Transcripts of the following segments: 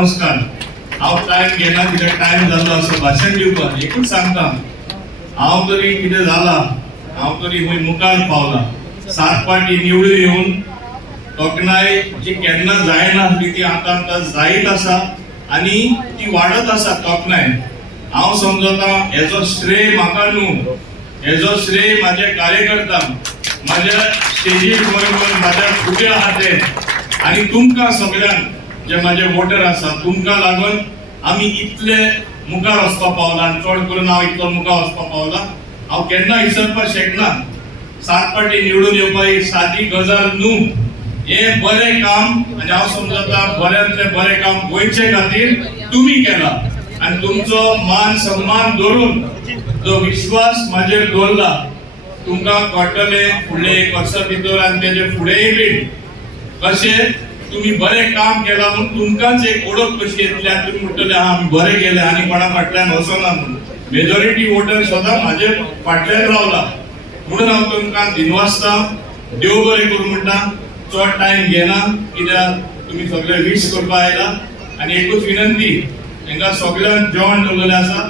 नमस्कार। हांव टायम घेना कित्याक टायम जालो असं भाशण दिवपाक एकूच सांगता हांव तरी कितें जाला हांव तरी खंय मुखार पावला 7 फावटी निवडून येवन तोखणाय जी केन्ना जायना ती आतां जायत आसा आनी ती वाडत आसा तोखणाय। हांव समजता हेजो श्रेय म्हाका न्हू, हेजो श्रेय म्हाजे कार्यकर्त्यांक, म्हाज्या स्टेजीर बरोबर म्हाज्या फुडे आहा ते आनी तुमकां सगळ्यांक जे म्हाजे वोटर आसा तुमकां लागून आमी इतले मुखार वचपाक पावला आनी चड करून हांव इतलो मुखार वचपाक पावला। हांव केन्ना विसरपाक शकना 7 फावटी निवडून येवपाक ही सादी गजाल न्हू, हे बरें काम आनी हांव समजता बऱ्यांतले बरें काम गोंयचे खातीर तुमी केलां आनी तुमचो मान सन्मान दवरून जो विश्वास म्हाजेर दवरला तुमकां कळटले फुडले 1 वर्सा भितर आनी तेजे फुडेंय बी कशें तुम्ही बरें काम केलां म्हणून तुमकांच एक ओळख कशी येतली आनी तुमी म्हणटले हा आमी बरें केलें आनी कोणा फाटल्यान वचना म्हणून। मेजॉरिटी वोटर सदां म्हाजे फाटल्यान रावला म्हणून हांव तुमकां दिनवासता देव बरें करूं म्हणटा। चड टायम घेना कित्याक तुमी सगळे वीश करपाक आयला आनी एकूच विनंती हांकां सगळ्यांक जेवण दवरलेलें आसा,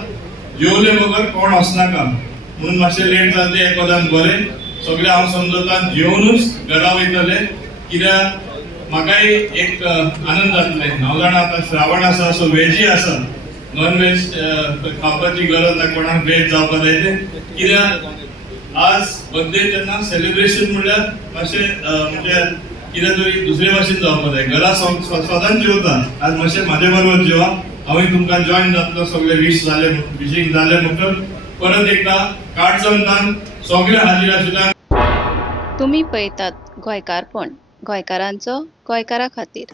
जेवले बगर कोण वचनाका म्हणून मातशें लेट जालें तें एकोदान बरें। सगळे हांव समजता जेवनूच घरा वयतले कित्याक म्हाकाय एक आनंद जातले। हांव जाणा आतां श्रावण आसा सो वेजी आसा, नॉन वेज खावपाची गरज ना, कोणाक वेज जावपाक जाय तें कित्याक आज बर्थडे तेन्ना सेलिब्रेशन म्हणल्यार मातशें म्हणजे कितें तरी दुसरे भाशेन जावपाक जाय। घरा सदांच जेवता, आज मातशें म्हाजे बरोबर जेवा, हांवूय तुमकां जॉयन जातलो। सगळे वीश जाले विशींग जाले म्हणटच परत एकदा काडचंदान सगळे हाजीर आशिल्ल्यान तुम्ही पळयतात गोंयकारपण, गोंयकारांचो गोंयकारा खातीर।